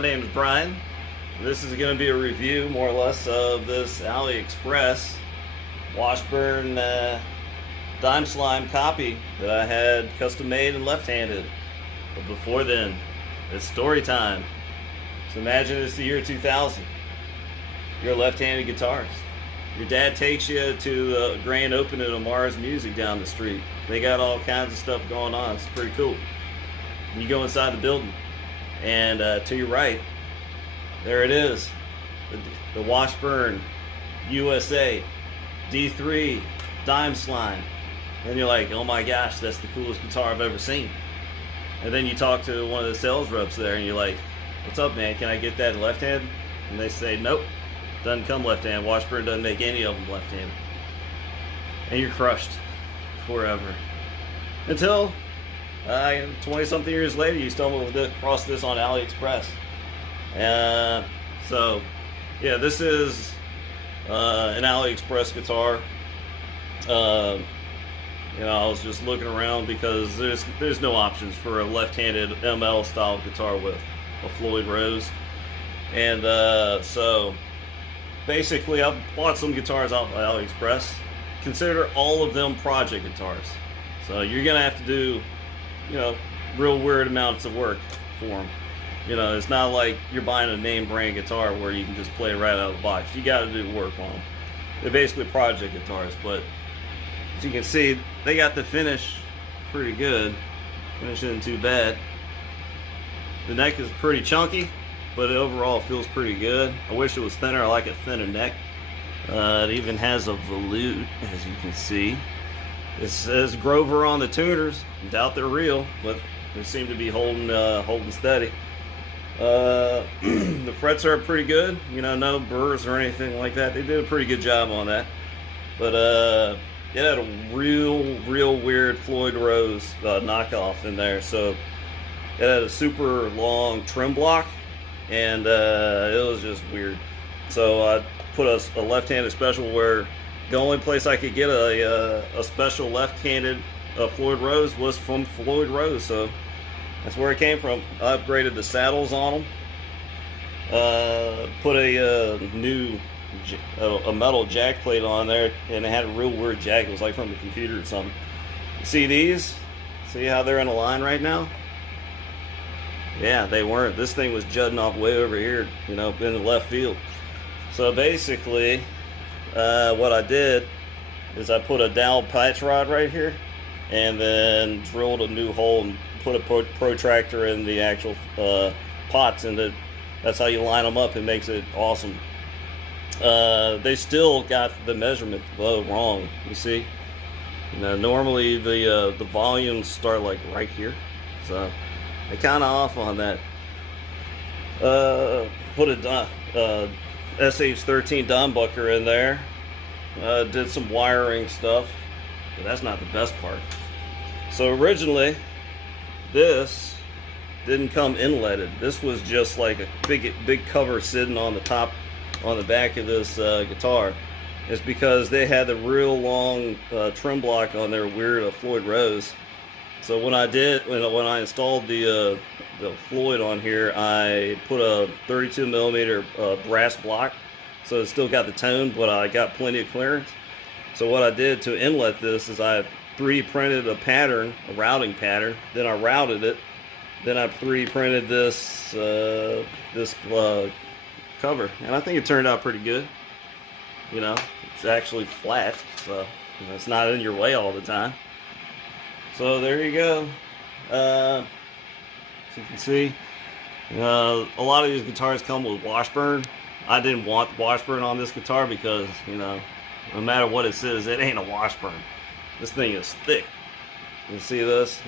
my name is Bryan. This is going to be a review, more or less, of this Aliexpress Washburn Dimeslime copy that I had custom made and left-handed. But before then, it's story time. So imagine it's the year 2000. You're a left-handed guitarist. Your dad takes you to the grand opening of Mars Music down the street. They got all kinds of stuff going on. It's pretty cool. And you go inside the building, and to your right, there it is, the Washburn USA D3 Dimeslime. And you're like, oh my gosh, that's the coolest guitar I've ever seen. And then you talk to one of the sales reps there, and you're like, what's up, man? Can I get that in left hand? And they say, nope, doesn't come left hand. Washburn doesn't make any of them left handed. And you're crushed forever. Until 20-something years later, you stumble across this on Aliexpress. So, yeah, this is an Aliexpress guitar. I was just looking around because there's no options for a left-handed ML style guitar with a Floyd Rose. And so basically I've bought some guitars off of Aliexpress. Consider all of them project guitars. So you're gonna have to do, real weird amounts of work for them. It's not like you're buying a name brand guitar where you can just play right out of the box. You got to do work on them. They're basically project guitars, but as you can see, they got the finish pretty good. Finish isn't too bad. The neck is pretty chunky, but it overall feels pretty good. I wish it was thinner. I like a thinner neck. It even has a volute, as you can see. It says Grover on the tuners. I doubt they're real, but they seem to be holding steady. The frets are pretty good, no burrs or anything like that. They did a pretty good job on that. But it had a real weird Floyd Rose knockoff in there. So it had a super long trim block, and it was just weird. So I put a left-handed special where the only place I could get a special left-handed Floyd Rose was from Floyd Rose. So that's where it came from. I upgraded the saddles on them. Put a new metal jack plate on there, and it had a real weird jack. It was like from the computer or something. See these? See how they're in a line right now? Yeah, they weren't. This thing was jutting off way over here, in the left field. So basically, what I did is I put a dowel patch rod right here, and then drilled a new hole and put a protractor in the actual pots, and that's how you line them up. It makes it awesome. They still got the measurement wrong. You see, normally the volumes start like right here, so they kind of off on that. Put a SH13 dumbucker in there. Did some wiring stuff, but that's not the best part. So originally, this didn't come inletted. This was just like a big cover sitting on the top, on the back of this guitar. It's because they had the real long trim block on their weird Floyd Rose. So when I installed the Floyd on here, I put a 32 millimeter brass block, so it's still got the tone, but I got plenty of clearance. So what I did to inlet this is I 3D printed a pattern, a routing pattern. Then I routed it. Then I 3D printed this cover, and I think it turned out pretty good. It's actually flat, so it's not in your way all the time. So there you go. As you can see, a lot of these guitars come with Washburn. I didn't want Washburn on this guitar because, no matter what it says, it ain't a Washburn. This thing is thick. You see this?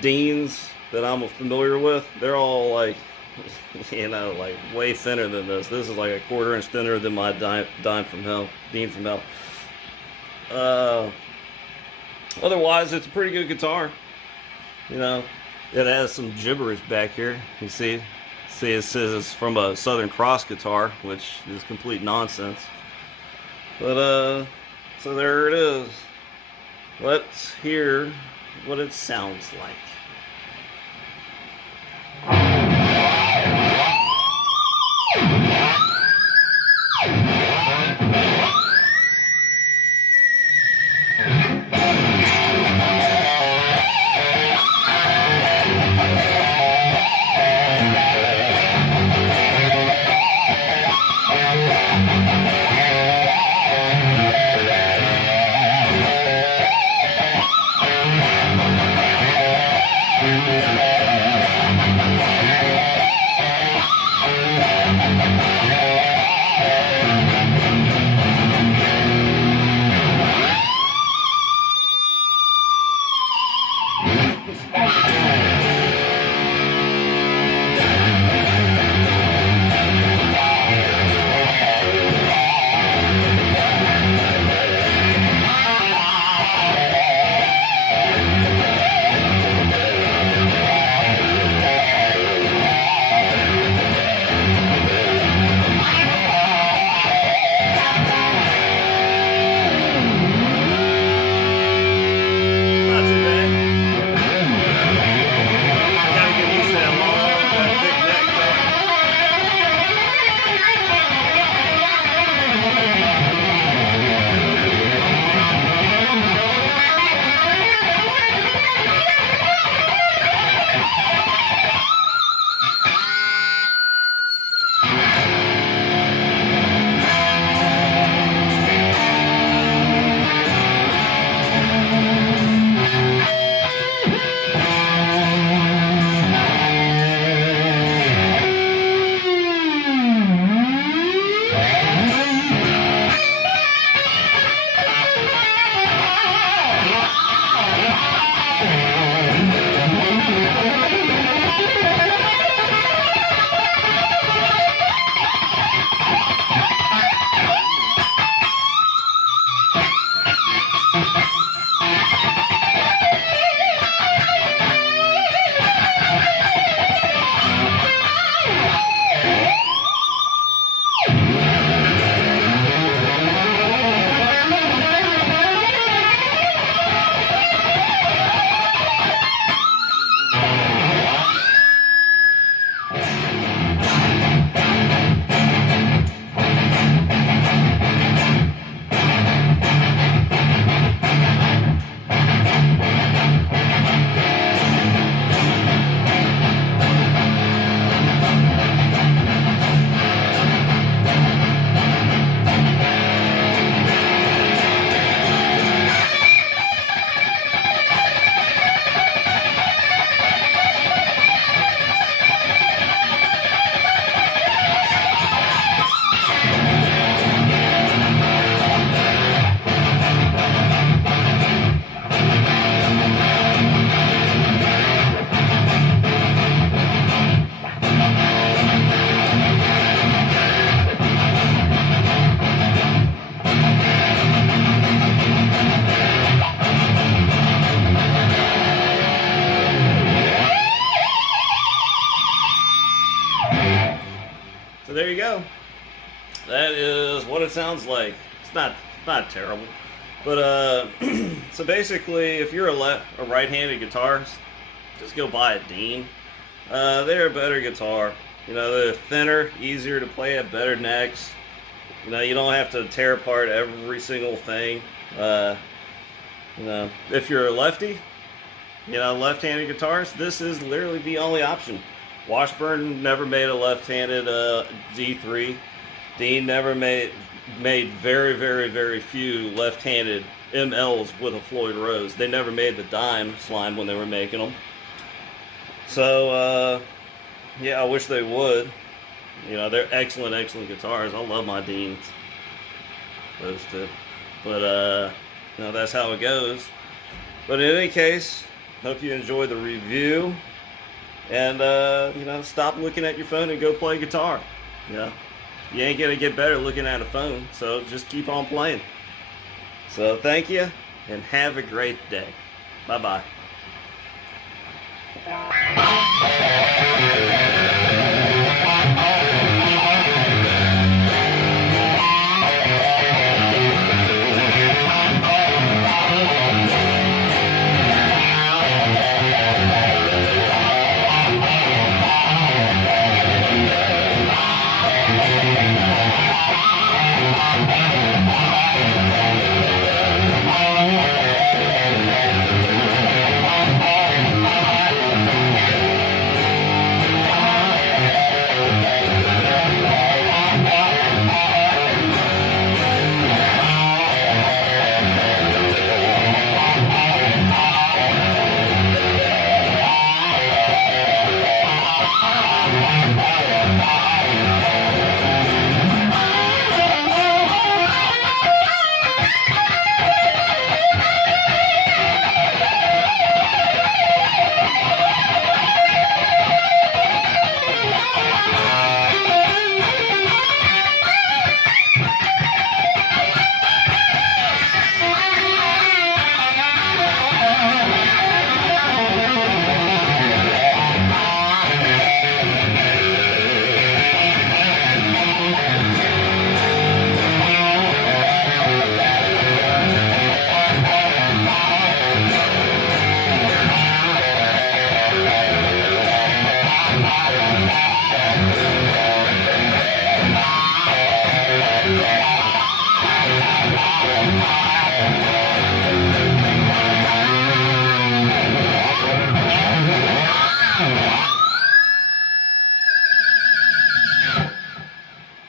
Deans that I'm familiar with, they're all like, like way thinner than this. This is like a 1/4 inch thinner than my Dean from Hell. Otherwise, it's a pretty good guitar. It has some gibberish back here. You see it says it's from a Southern Cross guitar, which is complete nonsense. But so there it is. Let's hear what it sounds like. So there you go. That is what it sounds like. It's not terrible, but so basically, if you're a right-handed guitarist, just go buy a Dean. They're a better guitar. You know, they're thinner, easier to play at, better necks. You know, you don't have to tear apart every single thing. You know, if you're a lefty, you know, left-handed guitarist, this is literally the only option. Washburn never made a left-handed D3. Dean never made very, very, very few left-handed MLs with a Floyd Rose. They never made the Dimeslime when they were making them. So, yeah, I wish they would. You know, they're excellent, excellent guitars. I love my Deans. Those two. But, you know, that's how it goes. But in any case, hope you enjoyed the review. And, you know, stop looking at your phone and go play guitar. You know, you ain't going to get better looking at a phone. So just keep on playing. So thank you and have a great day. Bye-bye.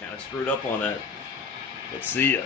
Kind of screwed up on that. Let's see ya.